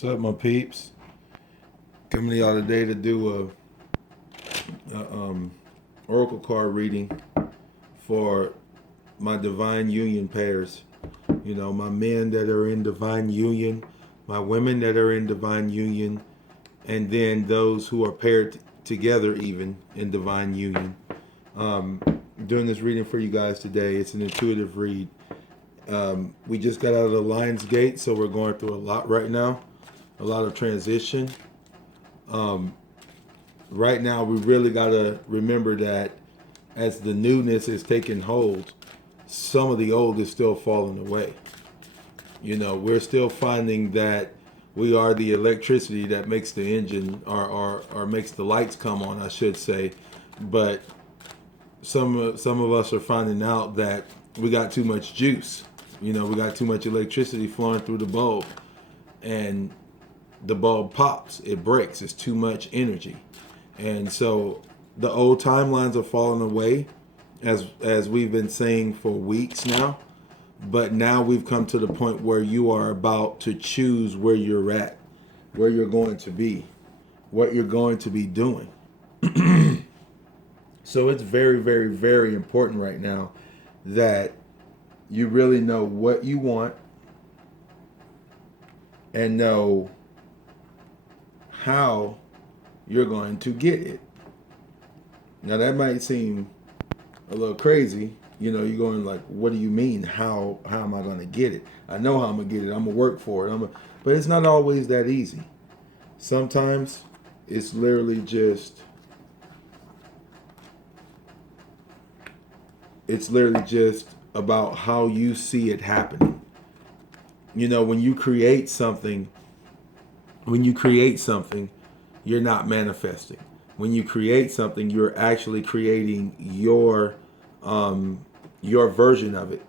What's up, my peeps? Coming to y'all today to do a oracle card reading for my divine union pairs. You know, my men that are in divine union, my women that are in divine union, and then those who are paired together even in divine union. Doing this reading for you guys today. It's an intuitive read. We just got out of the Lion's Gate, so we're going through a lot right now. A lot of transition. Right now, we really got to remember that as the newness is taking hold, some of the old is still falling away. You know, we're still finding that we are the electricity that makes the engine or makes the lights come on, I should say. But some of us are finding out that we got too much juice. You know, we got too much electricity flowing through the bulb. And the bulb pops, it breaks, it's too much energy. And so the old timelines are falling away, as we've been saying for weeks now. But now we've come to the point where you are about to choose where you're at, where you're going to be, what you're going to be doing. So it's very, very, very important right now that you really know what you want and know how you're going to get it. Now that might seem a little crazy. You know, you're going like, what do you mean? How am I going to get it? I know how I'm going to get it. I'm going to work for it. But it's not always that easy. Sometimes it's literally just about how you see it happening. You know, when you create something, you're not manifesting. When you create something, you're actually creating your version of it,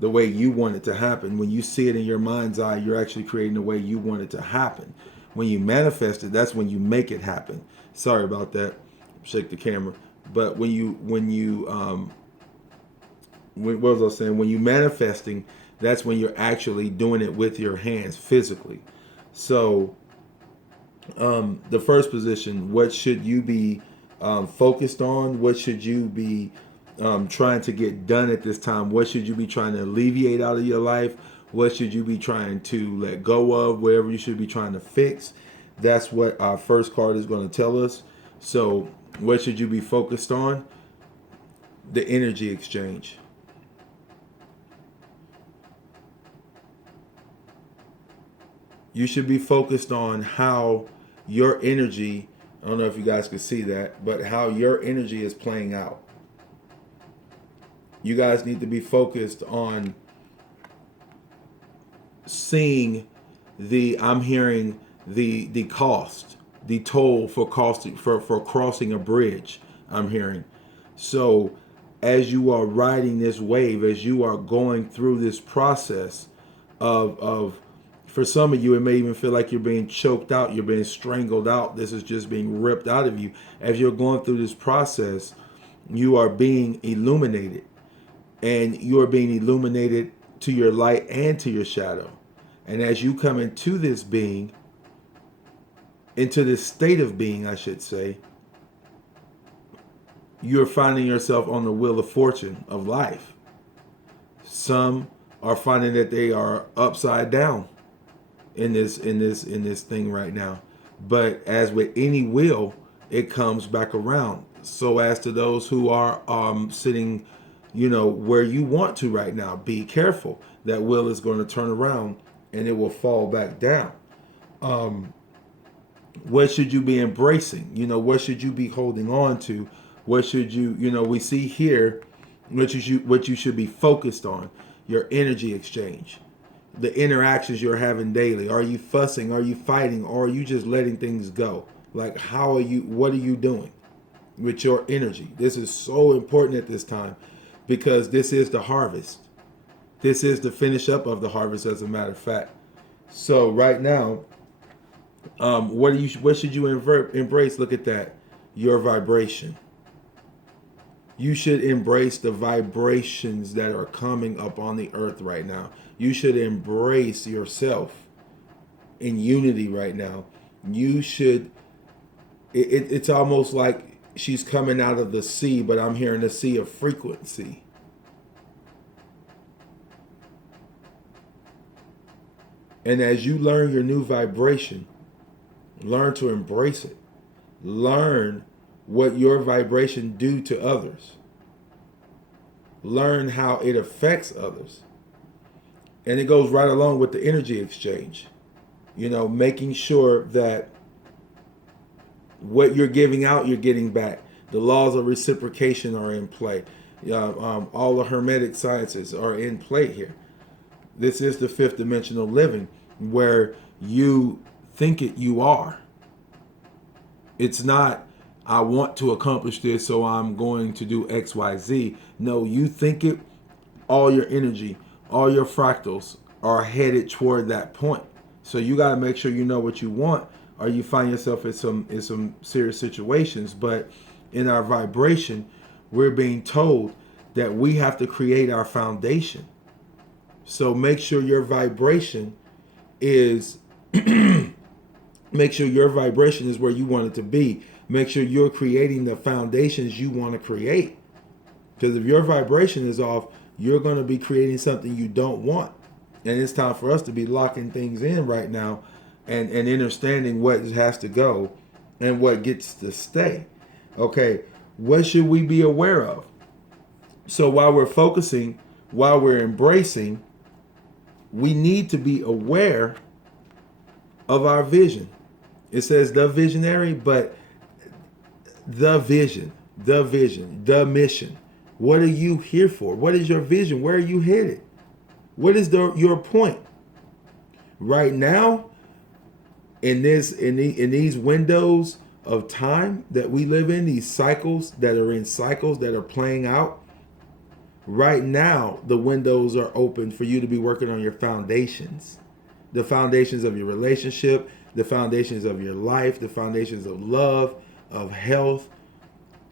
the way you want it to happen. When you see it in your mind's eye, you're actually creating the way you want it to happen. When you manifest it, that's when you make it happen. Sorry about that. Shake the camera. But what was I saying? When you manifesting, that's when you're actually doing it with your hands physically. So the first position, what should you be focused on? What should you be trying to get done at this time? What should you be trying to alleviate out of your life? What should you be trying to let go of? Wherever you should be trying to fix? That's what our first card is going to tell us. So what should you be focused on? The energy exchange. You should be focused on how your energy, I don't know if you guys can see that, but how your energy is playing out. You guys need to be focused on seeing I'm hearing the cost, the toll for crossing a bridge, I'm hearing. So as you are riding this wave, as you are going through this process of for some of you, it may even feel like you're being choked out, you're being strangled out. This is just being ripped out of you. As you're going through this process, you are being illuminated. And you are being illuminated to your light and to your shadow. And as you come into this being, into this state of being, I should say, you're finding yourself on the wheel of fortune of life. Some are finding that they are upside down in this thing right now. But as with any wheel, it comes back around. So as to those who are sitting, you know, where you want to right now, be careful. That wheel is going to turn around and it will fall back down. What should you be embracing? You know, what should you be holding on to? What should you, you know, we see here what you should be focused on, your energy exchange. The interactions you're having daily. Are you fussing? Are you fighting? Or are you just letting things go? Like, what are you doing with your energy? This is so important at this time because this is the harvest. This is the finish up of the harvest, as a matter of fact. So right now, what should you embrace? Look at that. Your vibration. You should embrace the vibrations that are coming up on the earth right now. You should embrace yourself in unity right now. You should. It's almost like she's coming out of the sea, but I'm hearing the sea of frequency. And as you learn your new vibration, learn to embrace it. Learn what your vibration do to others. Learn how it affects others. And it goes right along with the energy exchange. You know, making sure that what you're giving out, you're getting back. The laws of reciprocation are in play. All the hermetic sciences are in play here. This is the fifth dimensional living where you think it, you are. It's not, I want to accomplish this, so I'm going to do X, Y, Z. No, you think it, all your energy, all your fractals are headed toward that point. So you got to make sure you know what you want, or you find yourself in some serious situations. But in our vibration, we're being told that we have to create our foundation. So make sure your vibration is make sure your vibration is where you want it to be. Make sure you're creating the foundations you want to create. Because if your vibration is off, you're going to be creating something you don't want. And it's time for us to be locking things in right now and understanding what has to go and what gets to stay. Okay, what should we be aware of? So while we're focusing, while we're embracing, we need to be aware of our vision. It says the visionary, but the vision, the mission. What are you here for? What is your vision? Where are you headed? What is your point? Right now, in these windows of time that we live in, these cycles that are playing out, right now the windows are open for you to be working on your foundations. The foundations of your relationship, the foundations of your life, the foundations of love, of health,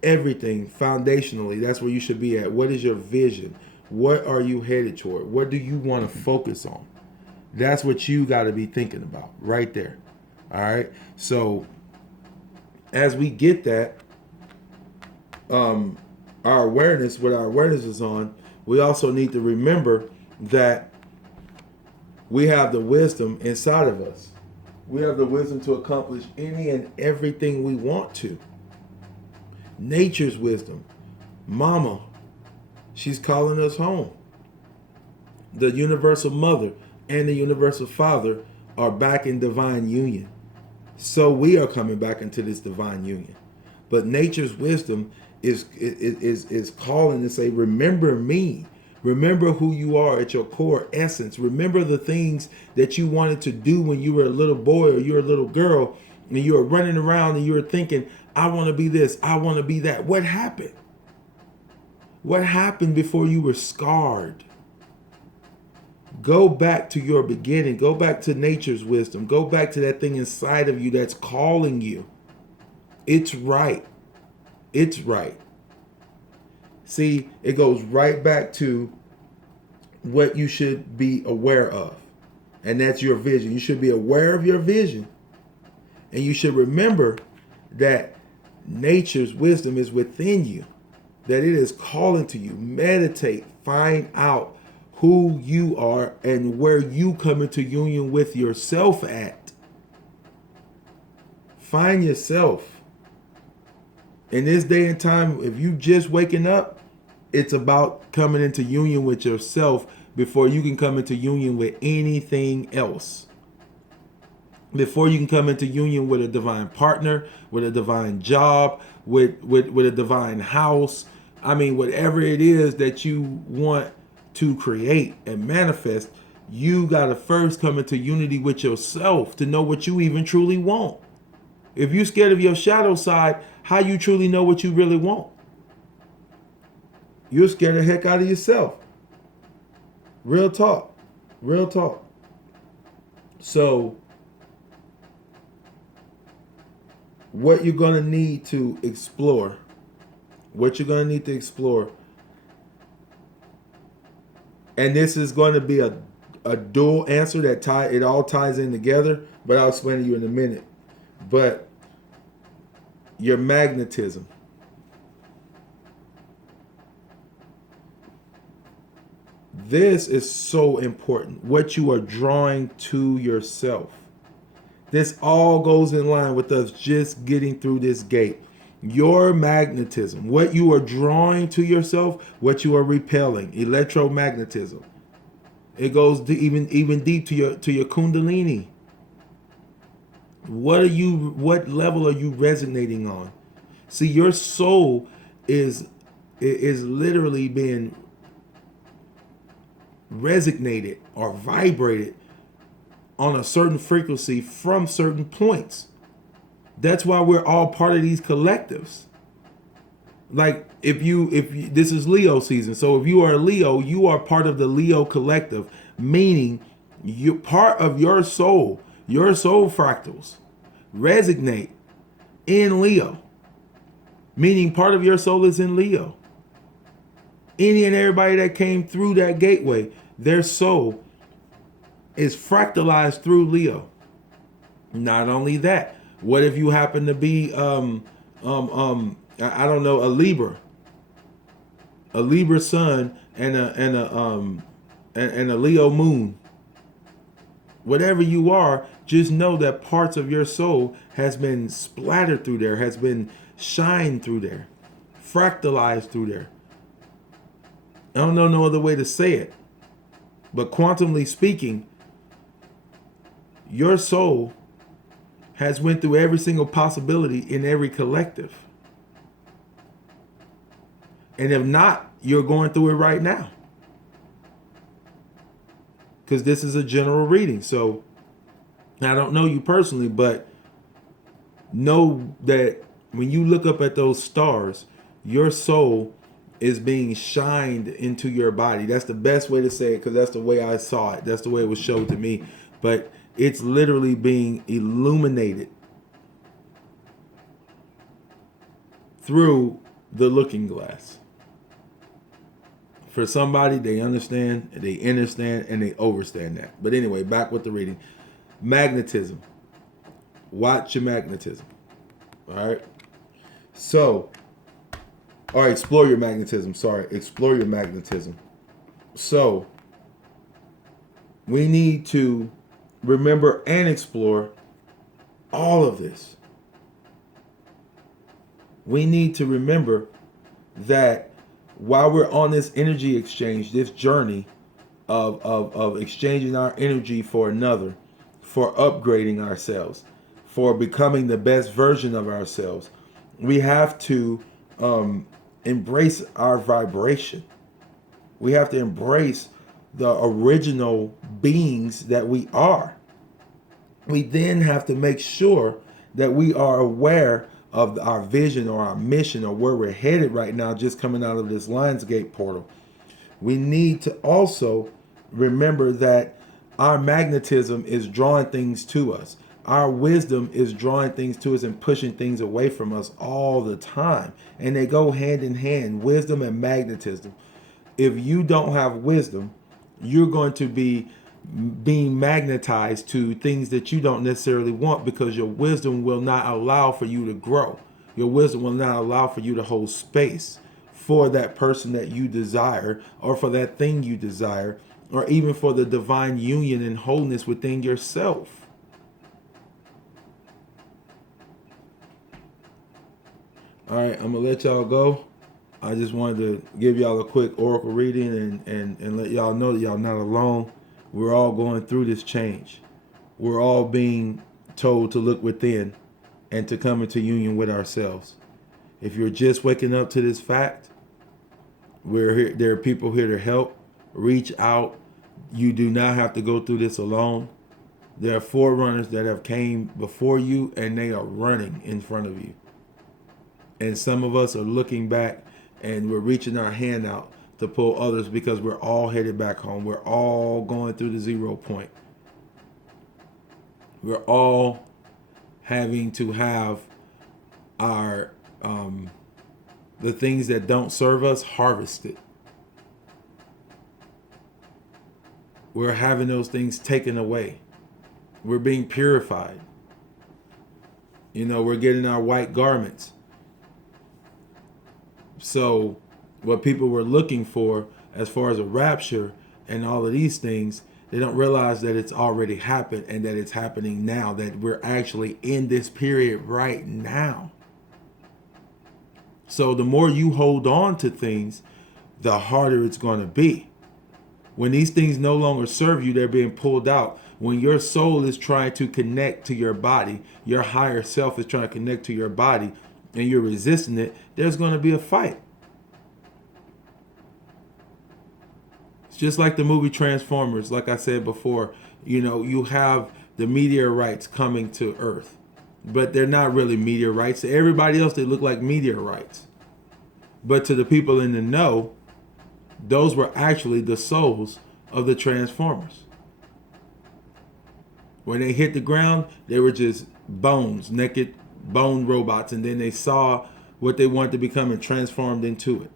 everything foundationally. That's where you should be at. What is your vision? What are you headed toward? What do you want to focus on? That's what you got to be thinking about right there. All right. So as we get that, our awareness, what our awareness is on, we also need to remember that we have the wisdom inside of us. We have the wisdom to accomplish any and everything we want to. Nature's wisdom. Mama, she's calling us home. The universal mother and the universal father are back in divine union. So we are coming back into this divine union. But nature's wisdom is calling to say, remember me. Remember who you are at your core essence. Remember the things that you wanted to do when you were a little boy or you were a little girl and you were running around and you were thinking, I want to be this, I want to be that. What happened? What happened before you were scarred? Go back to your beginning. Go back to nature's wisdom. Go back to that thing inside of you that's calling you. It's right. It's right. See, it goes right back to what you should be aware of. And that's your vision. You should be aware of your vision. And you should remember that nature's wisdom is within you. That it is calling to you. Meditate. Find out who you are and where you come into union with yourself at. Find yourself. In this day and time, if you just waking up, it's about coming into union with yourself before you can come into union with anything else. Before you can come into union with a divine partner, with a divine job, with a divine house. I mean, whatever it is that you want to create and manifest, you got to first come into unity with yourself to know what you even truly want. If you're scared of your shadow side, how you truly know what you really want? You're scared the heck out of yourself. Real talk. Real talk. So what you're going to need to explore, and this is going to be a a dual answer that it all ties in together, but I'll explain to you in a minute. But your magnetism. This is so important. What you are drawing to yourself. This all goes in line with us just getting through this gate. Your magnetism, what you are drawing to yourself, what you are repelling, electromagnetism. It goes even deep to your kundalini. What level are you resonating on? See, your soul is literally being resonated or vibrated on a certain frequency from certain points. That's why we're all part of these collectives. Like if you this is Leo season, so if you are a Leo, you are part of the Leo collective, meaning you part of your soul fractals resonate in Leo, meaning part of your soul is in Leo. Any and everybody that came through that gateway, their soul is fractalized through Leo. Not only that, what if you happen to be I don't know, a Libra sun and a Leo moon. Whatever you are, just know that parts of your soul has been splattered through there, has been shined through there, fractalized through there. I don't know no other way to say it. But quantumly speaking, your soul has went through every single possibility in every collective. And if not, you're going through it right now. Because this is a general reading. So I don't know you personally, but know that when you look up at those stars, your soul is being shined into your body. That's the best way to say it, because that's the way I saw it. That's the way it was showed to me. But it's literally being illuminated through the looking glass. For somebody, they understand, and they overstand that. But anyway, back with the reading. Magnetism. Watch your magnetism. All right. So, all right, explore your magnetism. Explore your magnetism. So, we need to remember and explore all of this. We need to remember that while we're on this energy exchange, this journey of exchanging our energy for another, for upgrading ourselves, for becoming the best version of ourselves, we have to embrace our vibration. We have to embrace the original beings that we are. We then have to make sure that we are aware of our vision or our mission or where we're headed right now, just coming out of this Lionsgate portal. We need to also remember that our magnetism is drawing things to us. Our wisdom is drawing things to us and pushing things away from us all the time. And they go hand in hand, wisdom and magnetism. If you don't have wisdom, you're going to be being magnetized to things that you don't necessarily want, because your wisdom will not allow for you to grow. Your wisdom will not allow for you to hold space for that person that you desire, or for that thing you desire, or even for the divine union and wholeness within yourself. All right, I'm gonna let y'all go. I just wanted to give y'all a quick oracle reading and let y'all know that y'all not alone. We're all going through this change. We're all being told to look within and to come into union with ourselves. If you're just waking up to this fact, we're here. There are people here to help. Reach out. You do not have to go through this alone. There are forerunners that have came before you, and they are running in front of you. And some of us are looking back, and we're reaching our hand out to pull others, because we're all headed back home. We're all going through the 0 point. We're all having to have our the things that don't serve us harvested. we're having those things taken away. We're being purified. We're getting our white garments. So what people were looking for as far as a rapture and all of these things, they don't realize that it's already happened and that it's happening now, that we're actually in this period right now. So the more you hold on to things, the harder it's going to be. When these things no longer serve you, they're being pulled out. When your soul is trying to connect to your body, your higher self is trying to connect to your body, and you're resisting it, there's going to be a fight. It's just like the movie Transformers. Like I said before, you have the meteorites coming to Earth, but they're not really meteorites. To everybody else, they look like meteorites. But to the people in the know, those were actually the souls of the Transformers. When they hit the ground, they were just bones, naked bone robots, and then they saw what they wanted to become and transformed into it.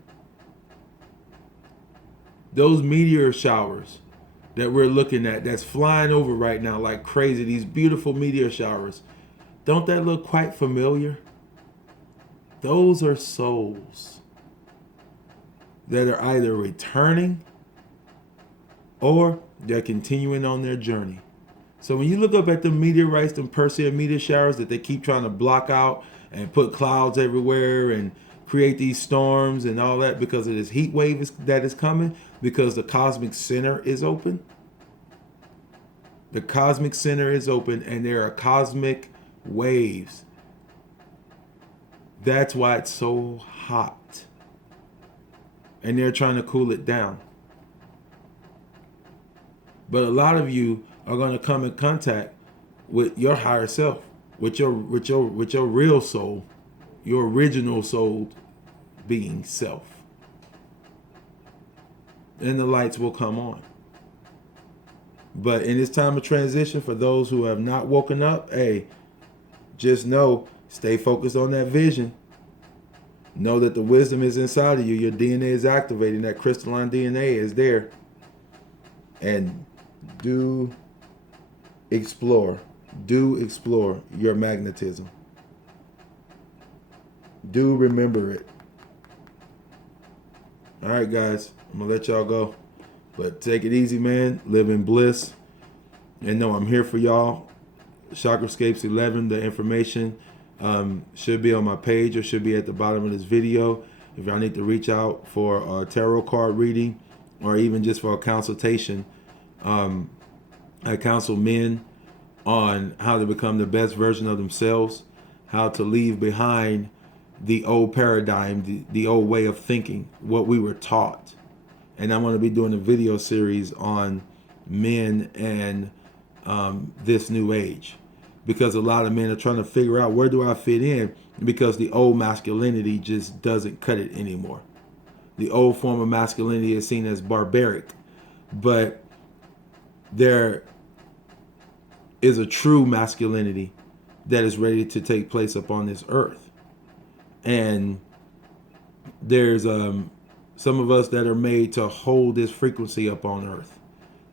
Those meteor showers that we're looking at, that's flying over right now like crazy, these beautiful meteor showers, don't that look quite familiar? Those are souls that are either returning or they're continuing on their journey. So when you look up at the meteorites and Perseid meteor showers that they keep trying to block out and put clouds everywhere and create these storms and all that because of this heat wave that is coming, because the cosmic center is open. The cosmic center is open and there are cosmic waves. That's why it's so hot. And they're trying to cool it down. But a lot of you are going to come in contact with your higher self, with your real soul, your original soul being self. And the lights will come on. But in this time of transition, for those who have not woken up, hey, just know, stay focused on that vision. Know that the wisdom is inside of you. Your DNA is activating. That crystalline DNA is there. And do explore your magnetism. Do remember it. All right, guys, I'm going to let y'all go. But take it easy, man. Live in bliss. And know I'm here for y'all. Chakrascapes 11, the information should be on my page or should be at the bottom of this video. If y'all need to reach out for a tarot card reading or even just for a consultation, I counsel men on how to become the best version of themselves, how to leave behind the old paradigm, the old way of thinking, what we were taught. And I'm going to be doing a video series on men and this new age, because a lot of men are trying to figure out, where do I fit in? Because the old masculinity just doesn't cut it anymore. The old form of masculinity is seen as barbaric, but there is a true masculinity that is ready to take place upon this earth. And there's some of us that are made to hold this frequency up on earth,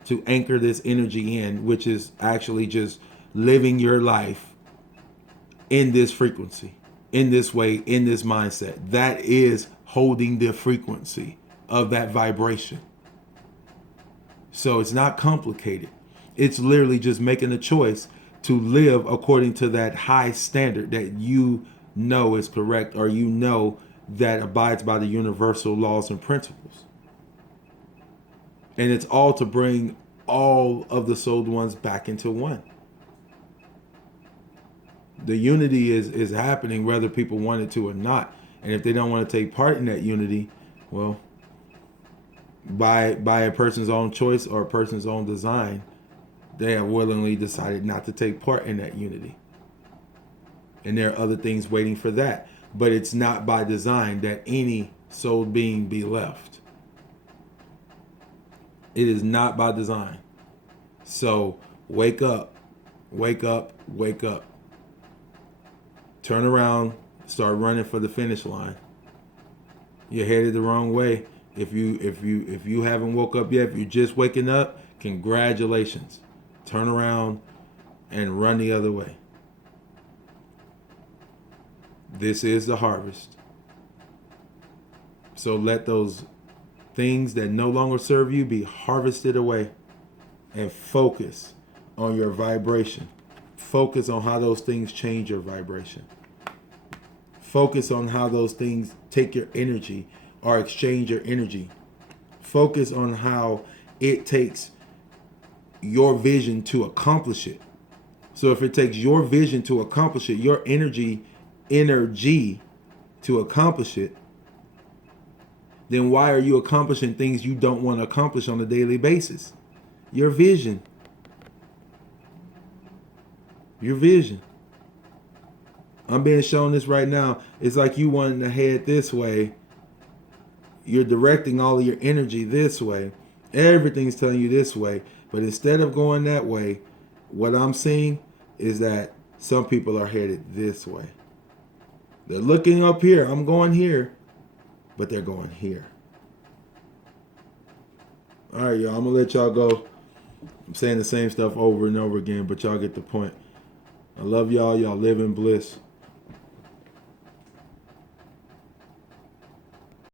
to anchor this energy in, which is actually just living your life in this frequency, in this way, in this mindset. That is holding the frequency of that vibration. So it's not complicated. It's literally just making a choice to live according to that high standard that you know is correct, or you know that abides by the universal laws and principles. And it's all to bring all of the souled ones back into one. The unity is happening whether people want it to or not. And if they don't want to take part in that unity, well, by a person's own choice or a person's own design, they have willingly decided not to take part in that unity. And there are other things waiting for that. But it's not by design that any soul being be left. It is not by design. So wake up, wake up, wake up. Turn around, start running for the finish line. You're headed the wrong way. If you haven't woke up yet, if you're just waking up, Congratulations. Turn around and run the other way. This is the harvest. So let those things that no longer serve you be harvested away, and focus on your vibration. Focus on how those things change your vibration. Focus on how those things take your energy or exchange your energy. Focus on how it takes your vision to accomplish it. So if it takes your vision to accomplish it, your energy to accomplish it, then why are you accomplishing things you don't want to accomplish on a daily basis? Your vision. Your vision. I'm being shown this right now. It's like you wanting to head this way. You're directing all of your energy this way. Everything's telling you this way. But instead of going that way, what I'm seeing is that some people are headed this way. They're looking up here. I'm going here. But they're going here. All right, y'all. I'm going to let y'all go. I'm saying the same stuff over and over again, but y'all get the point. I love y'all. Y'all live in bliss.